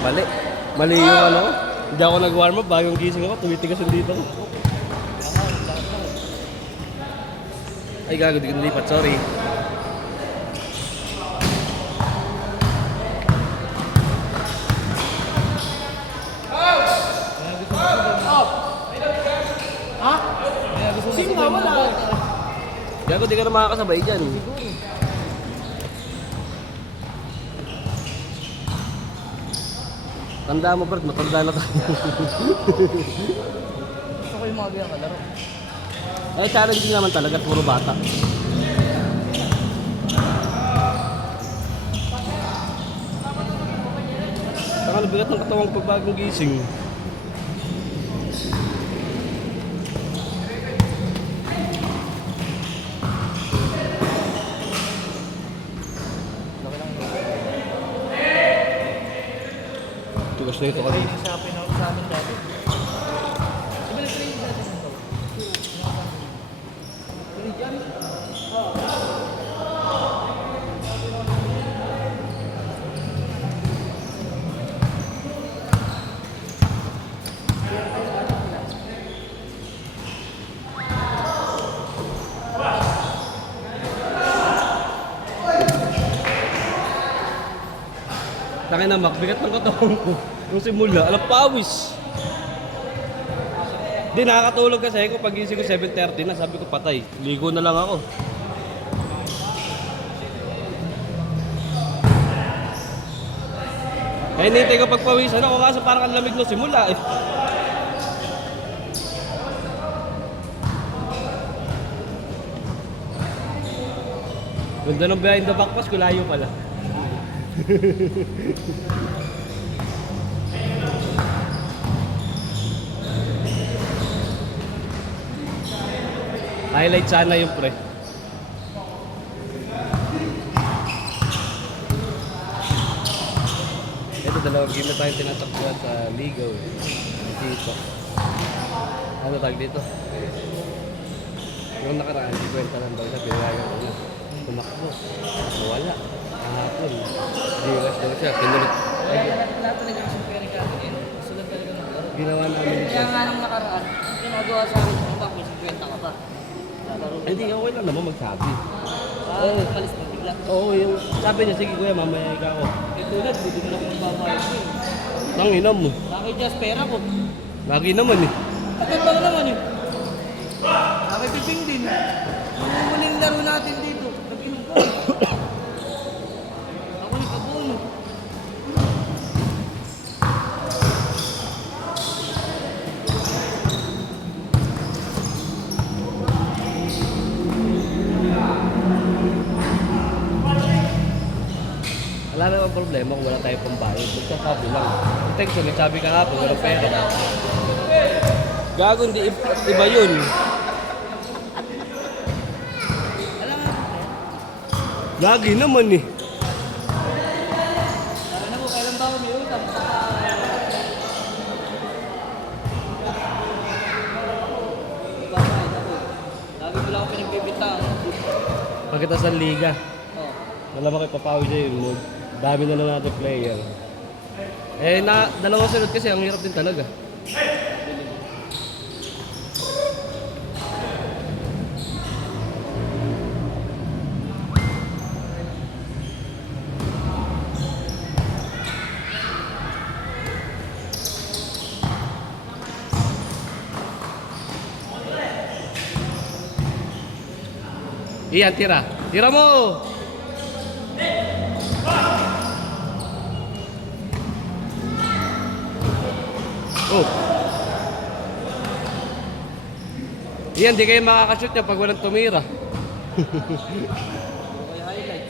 Mali. Mali yung ano. Hindi ako nag-warm up. Bagong gising ako. Tumitigas yung dito ko. Ay, gago. Di ko nalipat. Sorry. Sino nga wala? Gago, di ka na makakasabay dyan. Tanda mo, Bert. Matanda na tayo. Gusto ko yung mga ganyan kalaro. Eh, challenging naman talaga. Puro bata. Saka nabigat ng katawang pagbagong gising. Tugas na ito kanina. Sa pinawag sa atin dati. Iba na train dati ng tao. Train dyan? Takin na, Mac, bigat ng katawan ko. Nung simula, alam, pawis. Di, nakakatulog kasi ako. Pag gising ko 7:30 na, sabi ko patay. Ligo na lang ako. Eh, nintay ko pagpawisan ako kasi parang ang lamig nung simula eh. Ganda ng behind the back pass, kulayo pala. Highlight sana yung pre. Ito, dalawang game na tayong tinatakbuhan sa Ligaw eh. Dito. Ano tag dito? Yung nakaraan, di kwenta ng bagay na pinayagan ko na. Tumakbo. Nawala. Kahapon. Diwas daw siya. Kinulit. Lahat talaga yung pera ka atin. Sulat talaga ng laro. Ginawa namin ito. Kaya nga nung nakaraan, ginagawa sa akin ng back, may 50 ka ba? Lalaro Eh, hindi, okay lang naman magsabi. Palis mo bigla. Oo, yung sabi niya, sige kuya, mamaya ikaw ako. Eh tulad, hindi ko na kung babayad ko eh. Nanginam mo. Bakit just pera ko? Lagi naman eh. Ito ba naman eh? Bakit piping din? Yung muling laro natin dito, nag-inom ko. Ako ni Kabono. Wala namang problema kung wala tayong pambayad. Basta sabi lang. Yung text ko, nagsabi ka nga po, walang pera. Gago, hindi iba yun. Alam nga, Lagi naman eh. alam mo, kailan ba ako may utang? Babayad ako. Lagi ko lang ako pinagbibitang. Pagkita sa liga, Oh. wala ba kayo papawi sa'yo yung dami na lang natin player. Eh, dalawang sunod kasi, ang hirap din talaga. Iyan, tira. Tira mo! Oh. Iyan, di kayo makakashoot niya pag walang tumira. Okay, highlight.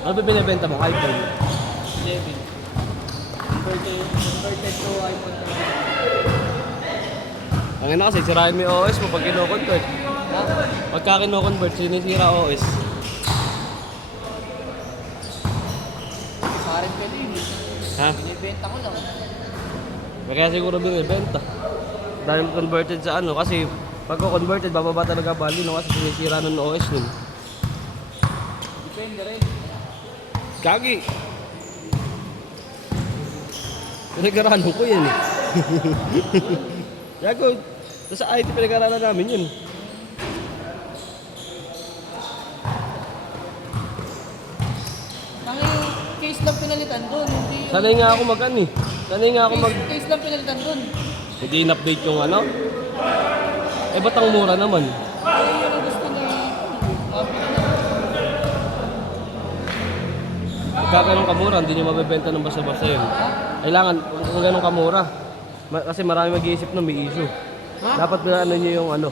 Ano ba binibenta mo? iPhone? 11. Converted to iPhone 13. Ang ina kasi, sirahin mo yung OS mo pag kino-convert. Pagka kino-convert, sinisira OS. Sa rin pwede yun. Ha? Binibenta ko lang. Kaya siguro binibenta. Dahil converted sa ano, kasi pag converted, bababa talaga value no, kasi sinisira nun ng OS nun. Depende rin. Kagi! Pinag-aralan ko yan eh. Yago, sa IT pinag-aralan namin yun. Ang yung case lang pinalitan doon. Hindi yung Sanay nga ako mag ano eh. Sanay nga ako mag... case lang pinalitan doon. Hindi in-update yung ano. Eh ba't ang mura naman? Ay, yun ang gusto ni... Pagka ganun kamura, hindi nyo mabibenta ng basta-basta yun. Kailangan, kung ganun kamura. Kasi marami mag-iisip na may issue. Ha? Dapat ano nyo yung ano.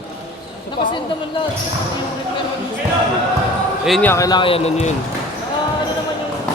Nakasend naman lahat. Yung repair mo gusto. Ayun nga, kailangan yan nyo yun. Ano naman yung... Ano?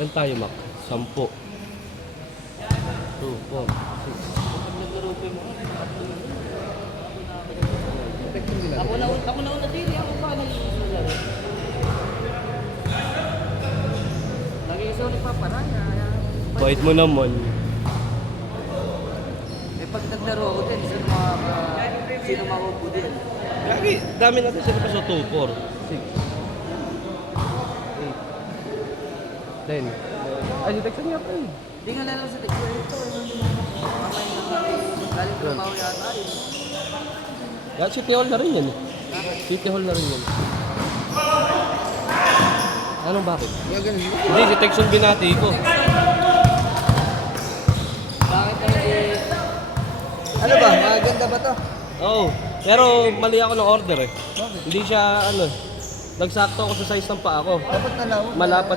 Ilan tayo, Mac? 10. 2, 4, 6. Pag naglarupe mo. Ako na una din. Ako pa nag-iisularo. Nag-iisularo pa paranya. Bait mo naman. Eh pag naglaro ako din, sino maupo din? Kagi, dami natin sila pa sa 2, 4, 6. 10. Ay, detection niya pa eh. Hindi nga lalo sa tekso ito. Mamay na nga. Galing trabaho yata eh. Yeah, City Hall na rin yan eh. City Hall na rin yan. Anong bakit? Hindi, detection binati ko. Bakit na hindi... Ano ba? Maganda ba to? Oo. Pero mali ako ng order eh. Hindi siya ano. Nagsakto ako sa size ng paa ko. Dapat nalaw. Malapad.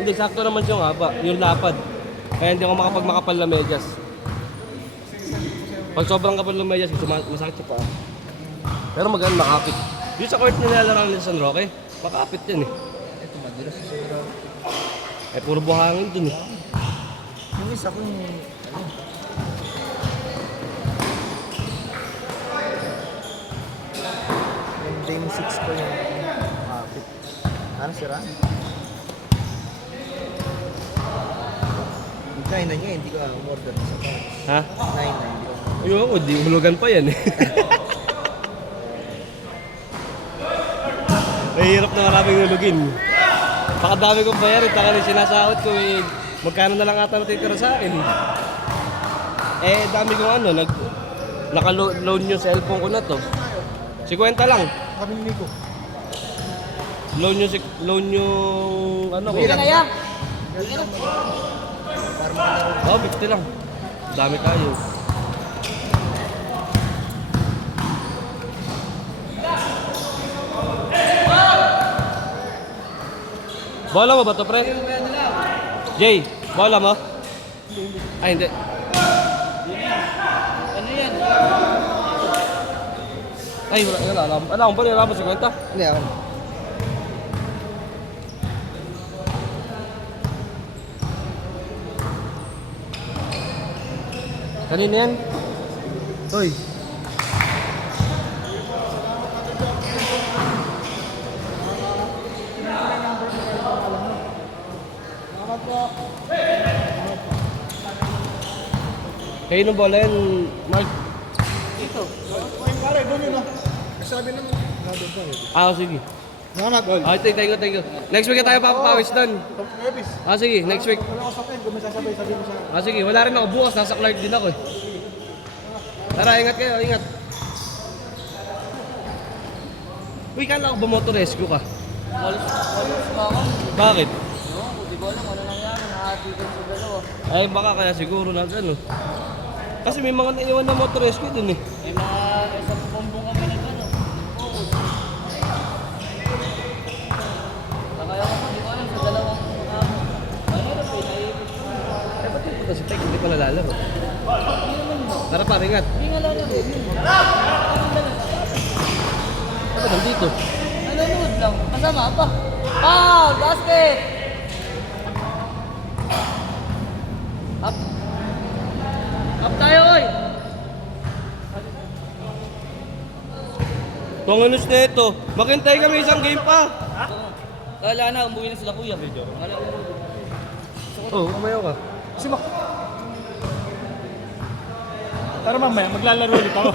Hindi, sakto naman siya yung haba. Yung lapad. Kaya hindi ako makapag-makapal na medyas. Pag sobrang kapal ng medyas, masakit sa paa. Pero magaan, makapit. Yung sa court na nilalaro nila San Roque, makapit yan eh. Ito madulas sa siguro. Eh, puro buhangin dun eh. Yung isa ko yung... Yung Game 6 ko yung... Kapit. Ano sira? Yung 9 na niya, hindi ko umorder sa parts. Ha? 9 na, hindi ko. Ayoko, di hulugan pa yan eh. Mahirap na maraming hulugin. Pakadami kong bayarin, taka rin sinasahod ko eh. Magkano na lang ata natitira sa akin. Eh, dami kong ano, naka-loan yung cellphone ko na to. 50 lang. Kami ni Nico. Loan yung ano ko. Hindi na kaya? Oo, 50 lang. Dami tayo. Bola mo ba to, pre? Jay, bola mo? Ay, hindi. Ano yan? Ay, wala alam. Alam ko pa rin, alam mo 50? Hindi ako. Kanina yan? Hoy. Kayo nung bola yan, Mark? Ito. Pare, doon yun ah. Sabi naman, nandun tayo. Ah, sige. Salamat. Ah, thank you. Next week na tayo papapawis doon. Elvis, Ah, sige, next week. wala ko sa akin. Kung may sasabay, sabi mo sa... Ah, sige, wala rin ako bukas. Nasa Clark din ako eh. Tara, ingat kayo, ingat. Uy, kala ko ba motor rescue ka? Walis pa ako. Bakit? No, hindi ko alam ano nangyari. Nakatigan sa dalawa. Ay, baka kaya siguro na ano. Kasi may mga naiwan na motor rescue dun eh. May mga isang bumbong kami na gano'n. Oo. Nakaya ko, hindi ko alam sa dalawang hindi pa nalalaro. Tara pa, ringat. Hindi nga lalaro. Ano ba nandito? Nanonood lang. Masama pa. Ah! Basket! Up! Up tayo, oy! Tunganos na ito. Maghintay kami isang game pa. Kala na, umuwi na sila kuya. Kala ko. Oo, kumayaw ka. Simak. Tara mamaya, maglalaro ulit ako.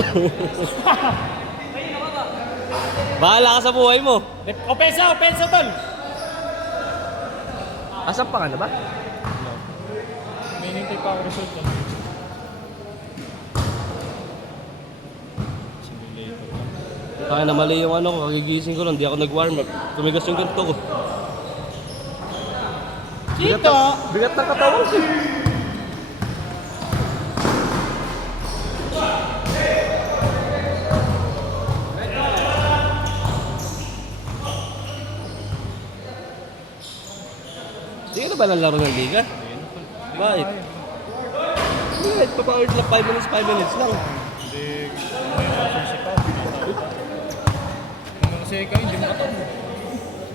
Bahala ka sa buhay mo. Opensa tol! Asan pa ka na ba? May hinintay pa ako result. Kaya na mali yung ano ko, kagigising ko lang, di ako nag-warm up. Tumigas yung ganito ko. Bigat ng katawan ko. Hindi ka na ba nalaro ng liga? Bakit? Bakit? Papawid lang 5 minutes lang. Hindi, kasi ikaw hindi makatawa.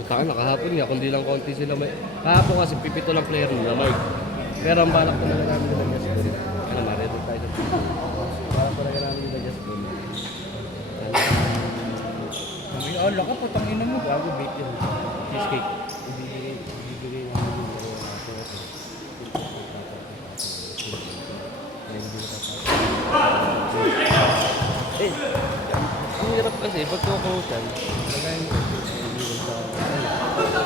Saka nakahapon nga, kundi lang konti sila may... Kahapon kasi pipito lang player nila, Mark. Pero ang balak talaga namin nila Just Goal. Ano, marito tayo sa pipito. Balak talaga namin nila Just Goal. May ala ka, putang ina mo. Bago bake yun. Cheesecake. Ibibigay namin yung dalawa natin. Eh, ang hirap kasi, pag kukutan, lagayin mo kasi, hindi rin sa...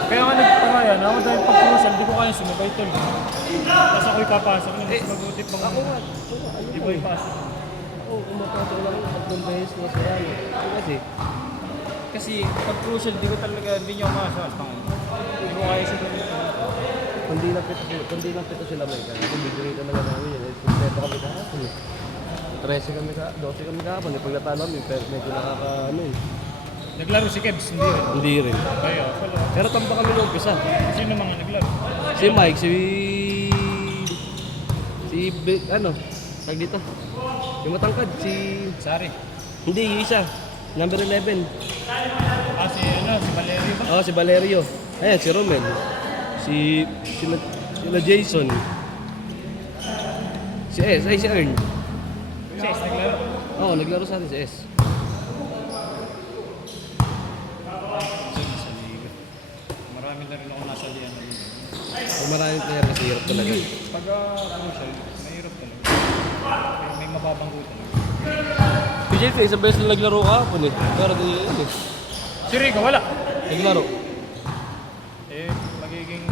Kaya nga nagpangayan, ako dahil pagkurusan, di ko kaya sumabay tol. Tapos ako'y papasok na mas mabuti pang... Ako nga, Di ko ipasok. Oo, kumapasok lang yung 3 beses na sa yan. Kasi pag crucial, di ko talaga, hindi niyo makasas. Hindi ko kaya sila dito. Kundi lang pito sila may kaya. Kung bibigay talaga namin yun. Kompleto kami kahapon eh. 13 kami kahapon, 12 kami kahapon. Pag natalo kami, medyo nakaka-ano eh. Naglaro si Kebs, hindi rin. Hindi rin. Kaya, pala. Pero tamba kami nung umpisa. Sino mga naglaro? Si Mike, ano, tag dito. Yung matangkad, Sari. hindi, yung isa. Number 11. Ah, si Valerio ba? Oo, si Valerio. Ayan, si Romel. Sila Jason. Si S, ay si Ern. Si S naglaro. Oo, naglaro sa atin si S. Marami na rin ako nasa liyan. Pag maraming player kasi hirap talaga. Pag crucial, mahirap talaga. May mababanggo talaga. Si JT, isang beses na naglaro kahapon eh. Pero di yun eh. Si Rico, wala. Naglaro. Magiging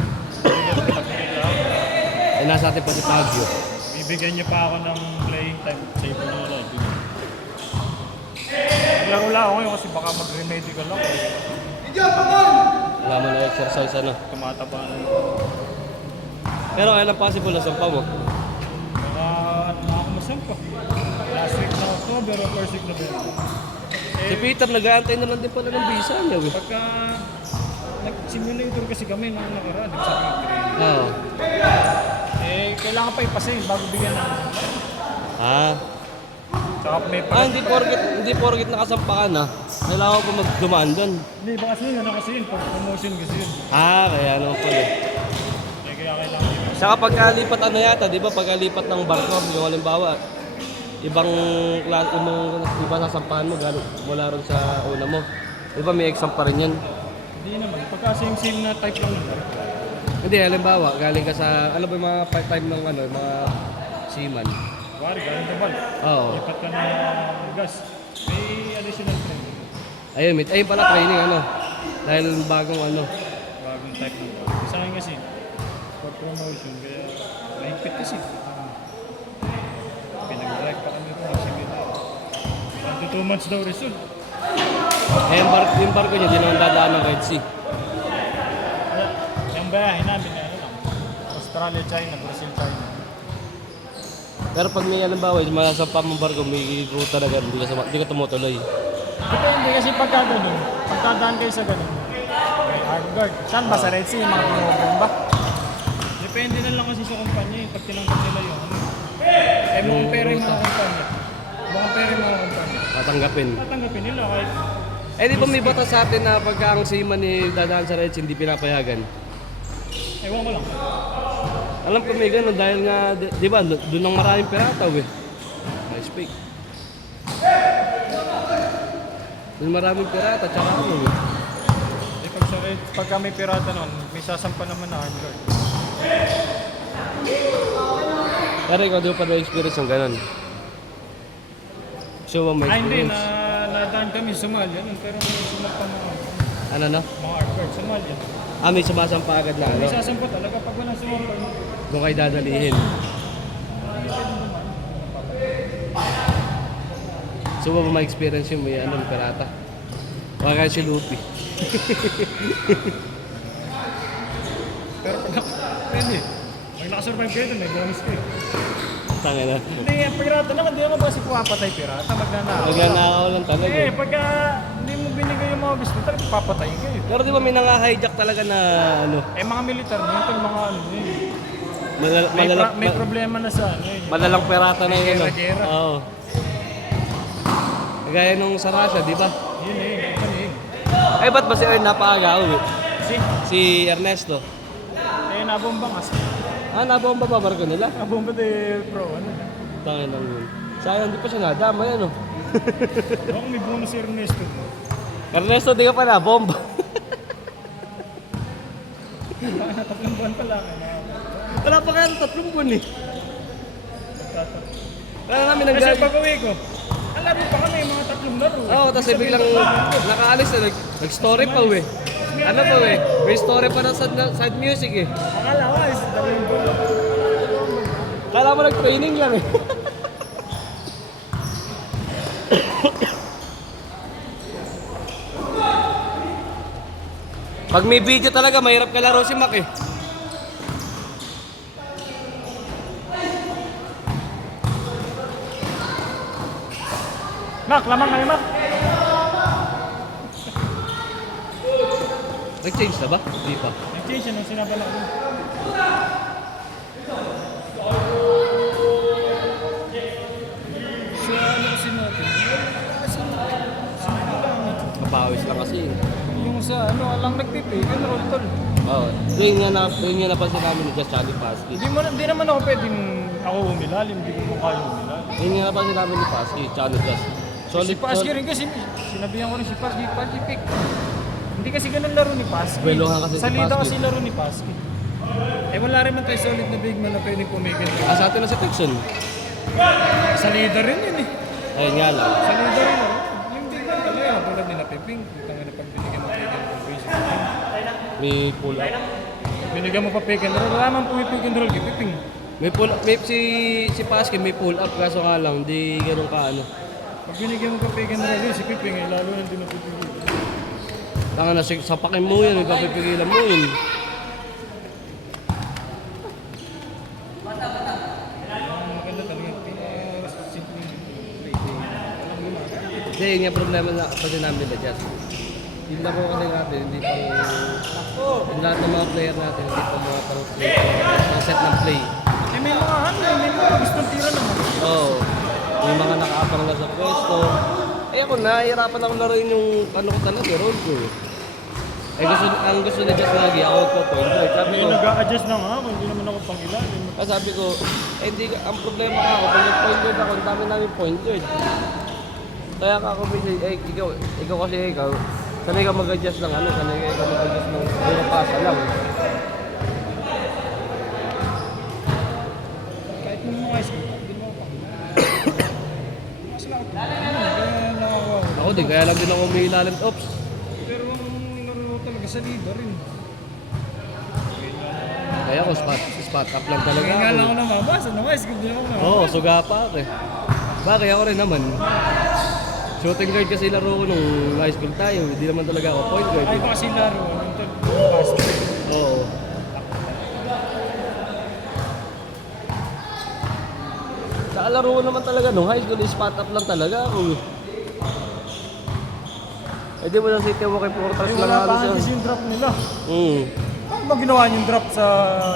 pag-nila. Eh, nasa atin pa si Fabio. Bibigyan niyo pa ako ng playing time sa ibang mga live. Naglaro lang ako ngayon kasi baka mag-remedical ako. Wala mo na exercise ano. Tumataba na. Pero kailan possible na sampa mo? Baka ano na ako masampa. Last week na October o first week November. Si Peter, nag-aantay na lang din pala ng visa niya. Eh. Pagka nag-simulator kasi kami nung nakaraan, nagsabi ng training. Oo. Kailangan pa ipasin bago bigyan ng... Ah. Tsaka may Hindi porket nakasampa ka na. Kailangan ko magdumaan doon. Hindi, baka kasi yun, ano kasi yun, promotion kasi yun. Ah, kaya naman pala. Kaya kailangan yun. Saka pagkalipat ano yata, di ba? Pagkalipat ng barko, yung halimbawa, ibang iba sasampahan mo galing mula ron sa una mo. Di ba may exam pa rin yan? Hindi naman, pagka same na type lang naman. Hindi, halimbawa, galing ka sa, ano ba yung mga part-time ng ano, yung mga seaman? Wari, galing ka bal. Oo. Lipat ka ng gas. May additional training. Ayun pala training ano. Dahil bagong ano. Bagong type ng bal. Isa nga kasi, for promotion, kaya mahigpit kasi. Pinag-drive pa kami ito, nagsimula. After 2 months daw result. Eh, yung barko niya, di naman dadaan ng Red Sea. Yung bayahin namin, ano lang, Australia, China, Brazil, China. Pero pag may halimbawa, yung masasampa mong barko, may ruta na gano'n, di ka tumutuloy. Depende kasi pagka ganun, pagkadaan kayo sa ganun, may arm guard. Saan ba? Sa Red Sea, mga pinubong ba? Depende na lang kasi sa kumpanya, pag tinanggap nila yung ano. Eh, mukhang pera yung mga kumpanya. Mukhang pera yung mga kumpanya. Tatanggapin. Tatanggapin nila kahit Eh di ba may batas sa atin na pagka ang seaman ni dadaan sa Reds hindi pinapayagan? ewan ko lang. Alam ko may ganun dahil nga, di ba, doon ang maraming pirataw eh. I speak. Doon maraming pirata, tsaka ako eh. Eh, pagka may pirata nun, may sasampa naman na armed guard. Pero ikaw, di ba pa na-experience yung ganun? So, ba may Ay, hindi. experience? Nadaan kami Somalia nun, pero may sumapa mga Ano no? armed guard. Somalia. Ah, may sumasampa agad na ano? May sasampa talaga pag walang sumapa. Doon kayo dadalihin. So, ba ma-experience yung may anong pirata? Baka kayo si Luffy. Pero pwede. Pag nakasurvive kayo dun, may bonus kayo. Tanga na. Hindi, ang pirata naman, hindi naman ba si pumapatay pirata, magnanakaw. Magnanakaw lang talaga. Eh, pagka hindi mo binigay yung mga gusto, talaga papatayin kayo. Pero di ba may nanga-hijack talaga na ano? Eh, mga militar, yung mga ano yun. Malalang, May problema na sa ano yun. malalang pirata na yun. Gera-gera. Oo. Gaya nung sa Russia, di ba? Yun eh. Eh, ba't ba si Ern napakagaw eh? Si, Si Ernesto. eh, nabomba nga. Ah, nabomba ba barko nila? Nabomba de pro, ano. Tangin lang yun. Sayang, di pa siya nadama yan oh. Ako may bonus si Ernesto. Ernesto, di ka pa nabomba. Tatlong buwan pa lang. Wala pa kaya 3 buwan eh. Kaya namin Kasi nag- pag uwi ko, alam mo pa kami, mga 3 laro. Oo, tapos biglang nakaalis na, nag-story pa eh. Ano pa eh, may story pa na side music eh. Akala ko, is tatlong buwan. Kala mo nag-training lang eh. Pag may video talaga, mahirap kalaro si Mac eh. Mac, lamang kayo, Mac. Nag-change na ba? Hindi pa. Nag-change yun ang sinabala ko. So, ano kasi natin? Kapawis lang kasi eh. Yung sa ano, lang nagpipig, yung roll tol. Oo. Doon nga napansin namin ni Just Charlie Pasky. Hindi naman ako pwedeng ako umilalim, hindi ko kaya umilalim. Yun nga napansin namin ni Pasky, tsaka ni Just. Si Pasky rin kasi, sinabihan ko rin si Pasky, Pasky pick. Hindi kasi ganun laro ni Pasky. Belohan kasi si Salida Pasky. kasi laro ni Pasky. Eh wala rin man tayo solid na big man na pwedeng pumigil. Ah, sa atin na si Texon. Salida rin yun eh. Ayun nga lang. Salida rin laro. Yung big man talaga, tulad nila Piping. Tanga na pag binigyan mo pick and roll basic. May pull up. Binigyan mo pa pick and roll, wala man pumipig and roll kay Piping. May pull up. Si Pasky may pull up kaso nga lang, di ganun ka ano. Pag binigyan mo pa pick and roll yun, si Piping eh, lalo nang di mapipigil. Tanga na, sapakin mo yun, ipapipigilan mo yun. Maganda talaga. Simple play. Hindi, yun yung problema na kasi namin nila Just. Yung laro kasi natin, hindi pang... Yung lahat ng mga player natin, hindi pang mga pang play, pang set ng play. Eh may mga ano, may mga gustong tira naman. Oo. May mga nakaapang na sa pwesto. Eh ako, nahihirapan ako laruin yung ano ko talaga, role ko. Eh ang gusto ni Just lagi, ako po-point guard. Sabi Eh ko, nag-a-adjust na nga ako, hindi naman ako pang ilalim. sabi ko, eh hindi, ang problema ka ako, pag nag-point guard ako, ang dami namin point guard. Kaya ka ako, ikaw kasi ikaw, sanay ka mag-adjust ng ano, sanay ka mag-adjust ng puro pasa lang. Kahit nung mga high school, hindi mo pa. Mas lang ako. Kaya nakakuha ko. Ako din, kaya lang din ako may ilalim. Oops. Pero ang laro talaga sa liga rin. Kaya ako, spot up lang talaga Kaya nga lang ako ako. namabasa, nung high school din ako namabasa. Oo, suga pa ako eh. Bagay ako rin naman. Shooting guard kasi laro ko nung high school tayo, hindi naman talaga ako point guard. Ay, baka si laro, yung basket. Oo. Sa laro ko naman talaga nung high school, spot up lang talaga ako. Eh di mo na City Walking Fortress Ay, lang wala pa halos kasi yan. yung drop nila. Hmm. Paano ba ginawa yung drop sa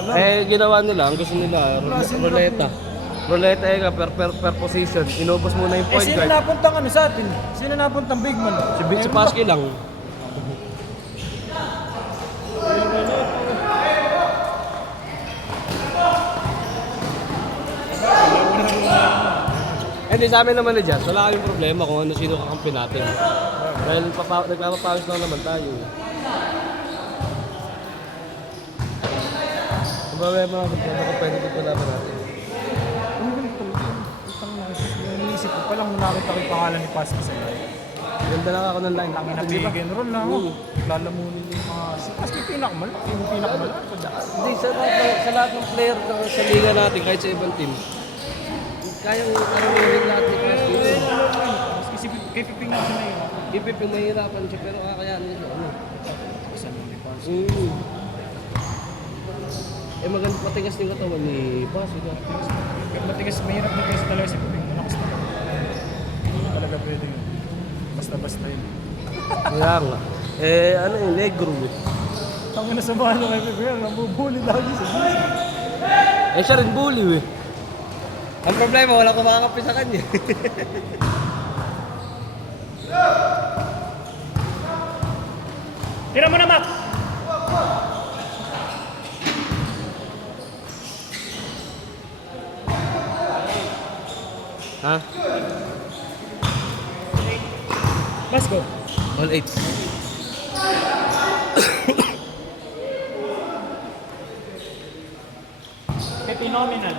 laro? Eh ginawa nila, ang gusto nila, Wala silang ruleta. Ruleta eh, per position. Inubos muna yung Eh, point sino guard. napuntang ano sa atin? Sino napuntang big man? Si Pasky lang. Hindi sa amin naman na dyan, wala kaming problema kung ano sino kakampi natin. Dahil nagpapapawis lang naman tayo. Ang problema naman kung pwede dito naman natin. Iniisip ko pa lang nung nakita ko yung pangalan ni Pascal sa iyo. Ganda lang ako ng line. Nabigyan roll lang ako. Lalamunin yung mga... Kasi pinakamalaki. Yung pinakamalaki. Hindi, sa lahat ng player sa liga natin, kahit sa ibang team, kayang karamihin lahat ni Pasky. Kasi kay Piping na siya na yun. Ipip yung mahirapan siya, pero kakayanin niya siya. Ano? Isa lang ni Pascal. Eh maganda patigas yung katawan ni Pasky. Matigas, mahirap na kasi talaga si Piping. Malakas na. Hindi talaga pwede yun. Basta-basta yun. Kaya nga. Eh ano yung negro eh. Ang nasamahan ng kay Piping, nabubuli lagi sa bisa. Eh siya rin bully eh. Ang problema, wala kumakapi sa kanya. Tira mo na, Mac! Ha? Let's go! All 8. Kay Phenomenal.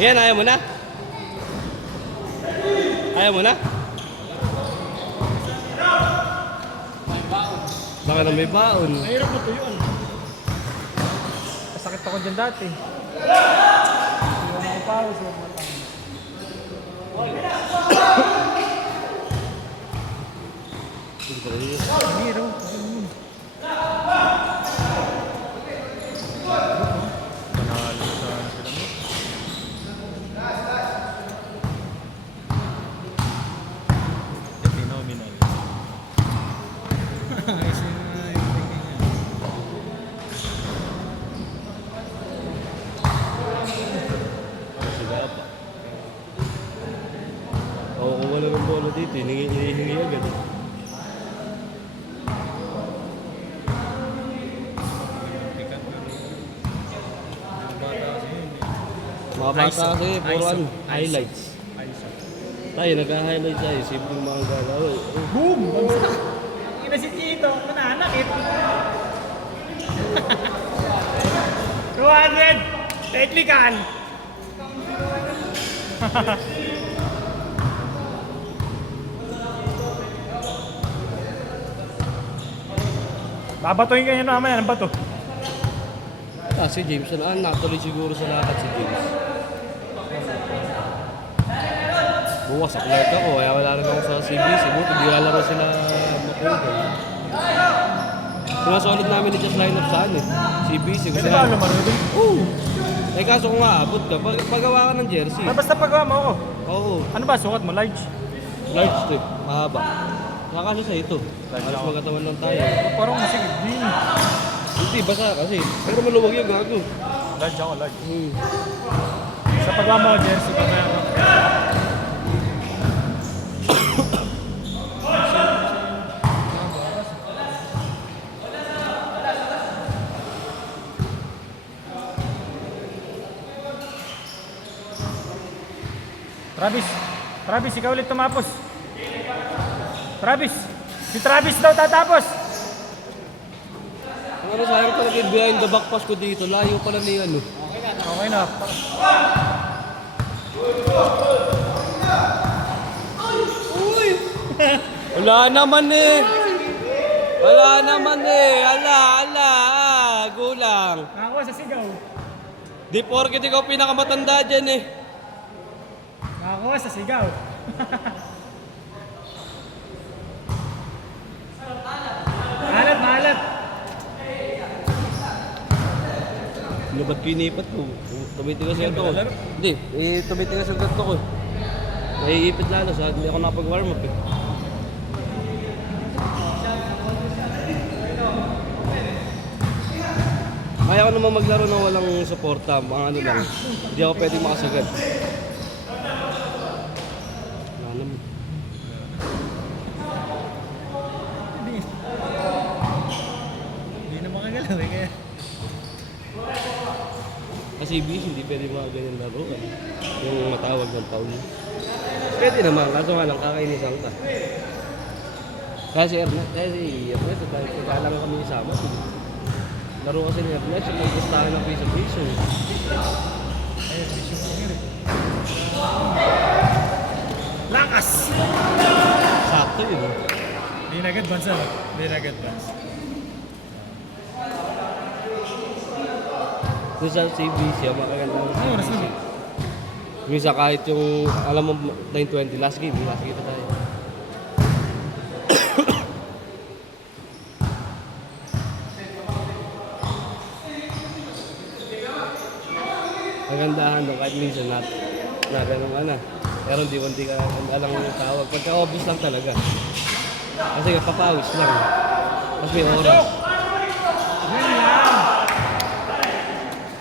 Yan, ayaw mo na? Ayaw mo na? Baka na may baon. Mahirap na to yun. Kasakit ako dyan dati. Hindi ako pawis. Hero. Panalo sa Phenomenal. Sila pa. Oo, kung wala ng bola dito, hinihingi agad. Mga bata kasi, puro ano, highlights. Tayo, nag-highlight tayo, simple mga galaw. Boom! Ina si Chito, mananakit. 200! Tightly kan! Babatuhin kayo naman yan, ang bato. Si James, natuloy siguro sa lakad si James. Bukas sa Clark ako, kaya wala rin ako sa CBC. Buti, di lalaro sila Makugan. Pinasolid namin ni Just lineup saan eh. CBC. Pwede ba lumaro din? Oo! Eh kaso kung aabot ka, paggawa ka ng jersey. Ah, basta pagawa mo ako. Oo. Ano ba, sukat mo? Large? Large strip, mahaba. Nakasya sa ito. Alas magkatawan lang tayo. Parang masigit din. Hindi, basa kasi. Pero maluwag yung gago. Large ako, large. Sa pagawa mo ako jersey pa na. Travis, ikaw ulit tumapos. Travis, si Travis daw tatapos. Ang ano, sayang talaga yung behind the back pass ko dito. Layo pala ni ano. Okay na. Wala naman eh. Wala naman eh. Gulang. Nakakuha sa sigaw. Di porket ikaw pinakamatanda dyan eh. Nakakuha sa sigaw. Malat. Ano ba't pinipat ko? Tumitigas yung ganito ko. Hindi, tumitigas yung ganito ko. Naiipit lalo sa hindi ako nakapag-warm up eh. Kaya ko naman maglaro ng walang suporta, mga ano lang. Hindi ako pwedeng makasagad. Wala naman. Hindi na makagalaw eh. Kaya. Kasi bis, hindi pwede mga ganyan laro eh. Yung matawag ng foul. Pwede naman, kaso nga lang kakainisan ka. Kasi Ernest, dahil pagkaalang kami isama. Laro kasi ni Ernest, yung pagkustahan ng piso-piso. Ayun, issue ko nga rin. Lakas! Sakto yun. Hindi na agad bansa. Kung sa CBC, ang makaganda ng Ano oras CBC. naman? Minsan kahit yung, alam mo, 9:20, last game na tayo. Magandahan doon kahit minsan na ganun ka na. Pero hindi ka alam yung tawag. Pagka obvious lang talaga. Kasi papawis lang. Mas may oras.